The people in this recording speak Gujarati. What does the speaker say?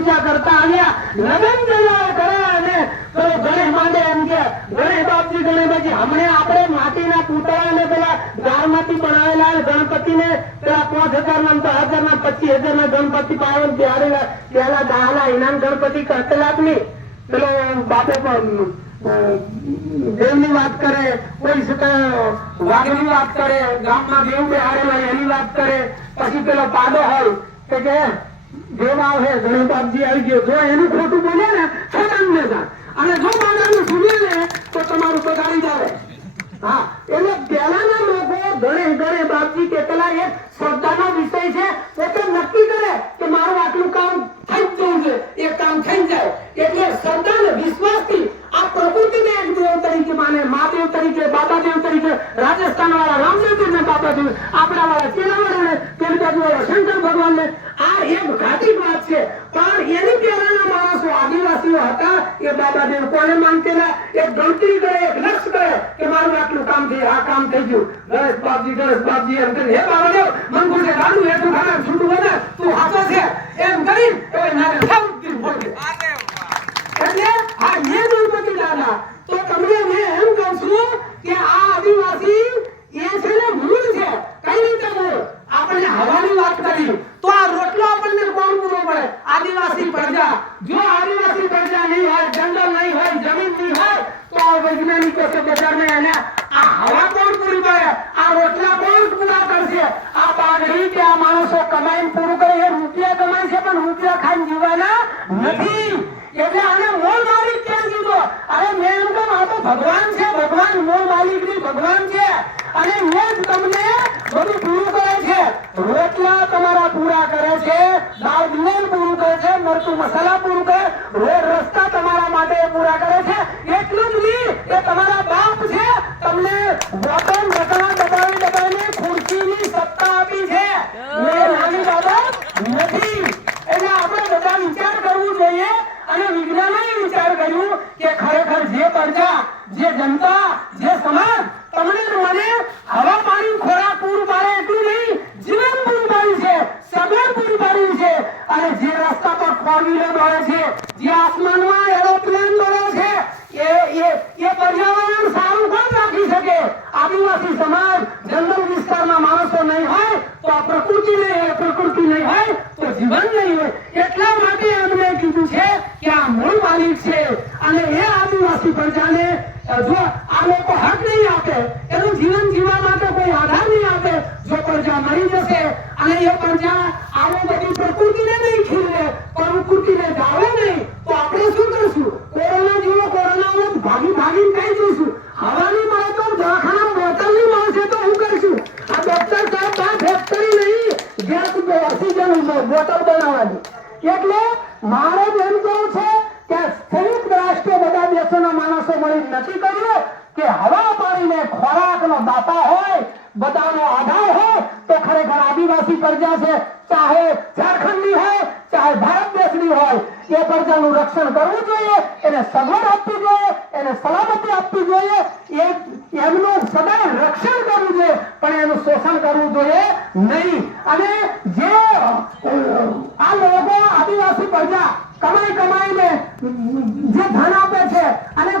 ઊંચા કરતા આવ્યા, લગન કર્યા અને તો ગણેશ માંડે એમ કે ગણેશ બાપજી હમણે આપણે માટીના પૂતળાને પેલા ગારમાંથી બનાવેલા ગણપતિને પેલા 5000 ના 1000 ના 25000 ના ગણપતિ પાવે ત્યારે પેલા દાહલા ઇનામ ગણપતિ કરતેલા જ નહીં. પેલો બાપે પણ દેવની વાત કરે, કોઈ વાઘની વાત કરે, ગામમાં દેવ બેહાડેલા એની વાત કરે, પછી પેલો પાડો હોય કે દેવ આવે ગણેશ બાપજી આવી ગયો, જો એનું ખોટું બોલે ને છતાં અને જો માનવનું સુને ને તો તમારું બગાડી જાય. હા, એટલે પહેલાના લોકો ગણેશ બાપજી કેટલા એક શ્રદ્ધાનો વિષય છે, પોતે નક્કી કરે કે મારું આટલું કામ થઈ જ જવું છે, એ કામ થઈ જાય. એટલે શ્રદ્ધા ને વિશ્વાસથી આ પ્રકૃતિને એક દેવ તરીકે માને, મહાદેવ તરીકે, બાબાદેવ તરીકે, રાજસ્થાન વાળા રામદેવ ને બાબાદેવ, આપણા વાળા ચેલાવાળા ને તેલબાજુ વાળા શંકર ભગવાન ને, આ એક ઘાતી વાત છે. પણ એની પહેલાના માણસો આદિવાસીઓ હતા એ બાબાદેવ કોને માનતેલા? એક ગણતરી કરે, એક લક્ષ્ય કરે કે મારું આટલું કામ થઈ, આ કામ થઈ ગયું, ગણેશ બાપજી એમ કરી હે બાબાદેવ મન પૂછે ગાડું એટલું ખાને છૂટું બને તું હાથો છે એમ કરી એ નાને સાવતી ફોડે. એટલે આ જે ગણપતિ દાદા તો તમને મેં એમ કહું છું કે આ આદિવાસી એ છે ને મૂળ છે. કઈ રીતે મૂળ? આપણે હવાની વાત કરી તો આ રોટલો આપણને કોણ પૂરો પડે? આદિવાસી પ્રજા. જો આદિવાસી પ્રજા નહીં હોય, જંગલ નહીં હોય, જમીન નહીં હોય તો વૈજ્ઞાનિકો છે બજારમાં એને આ હવા કોણ પૂરી પડે? આ રોટલા કોણ પૂરા કરશે? આ બાગડી કે આ માણસો કમાઈને પૂરું કરે, એ રૂપિયા કમાય છે પણ રૂપિયા ખાઈને જીવવાના નથી. એટલે આને મૂળ માલિક કેમ કીધો? અરે મેં એમ કહું આ તો ભગવાન છે, ભગવાન મૂળ માલિક ની ભગવાન છે અને મેં જ તમને બધું પૂરું કરે છે. રોટલા તમારા પૂરા કરે છે, દાળ દિવેલ પૂરું કરે છે, મરચું મસાલા પૂરું કરે, રોડ રસ્તા તમારા માટે પૂરા કરે છે. એટલું જ નહીં, એ તમારા બાપ છે, તમને વતન વતન દબાવીને ખુરશીની સત્તા આપી છે. મેં નાની બાબત નથી. એટલે આપણે બધા વિચાર કરવું જોઈએ અને વિજ્ઞાને વિચાર કર્યું કે ખરેખર જે પ્રજા, જે જનતા, જે સમાજ તમને મને હવા પાણી ખોરાક પૂરું પાડે એટલું નહીં, જીવન પૂરું પાડ્યું છે, સગવડ પૂરી પાડ્યું છે. અને જે રસ્તા પર ફોર વ્હીલર દોડે છે, જે આસમાનમાં એરોપ્લેન દોડે છે, એ પર્યાવરણ સારું કોણ રાખી શકે? આદિવાસી સમાજ, જંગલ વિસ્તારમાં માણસો નહીં હોય તો આ પ્રકૃતિ નહીં હોય તો જીવન નહીં હોય. એટલા માટે એમને કીધું છે કે આ મૂળ માલિક છે અને એ આદિવાસી પ્રજાને જો આ લોકો હક નહીં આપે, એનું જીવન જીવવા માટે કોઈ આધાર નહીં આપે, જો પ્રજા મરી જશે અને એ પ્રજા આને બધી પ્રકૃતિને નહીં ખીલે, પ્રકૃતિને જાળવે નહીં તો આપણે શું કરશું? કોરોના જેવો કોરોનાનો ભાગીને કઈ જઈશું? હવાની મળે તો દવાખાના બોટલની મળશે તો શું કરીશું? આ ડોક્ટર સાહેબ આ ફેક્ટરી નહીં, ગેસ ઓક્સિજન બોટલ બનાવવાની. એટલે મારે એમ કહું છે કે સંયુક્ત રાષ્ટ્ર બધા દેશોના માણસો મળી નક્કી કર્યું કે હવા પાણીને ખોરાકનો દાતા હોય, બધાનો આધાર હોય તો ખરેખર આદિવાસી પ્રજા છે, ચાહે ઝારખંડની હોય, ચાહે ભારત દેશની હોય, એ પ્રજાનું રક્ષણ કરવું જોઈએ, એને સગવડ આપવી જોઈએ, એને સલામતી આપવી જોઈએ, એમનું સદાય રક્ષણ કરવું જોઈએ પણ એનું શોષણ કરવું જોઈએ નહીં. અને જે આ લોકો આદિવાસી પ્રજા કમાઈને જે ધન આપે છે અને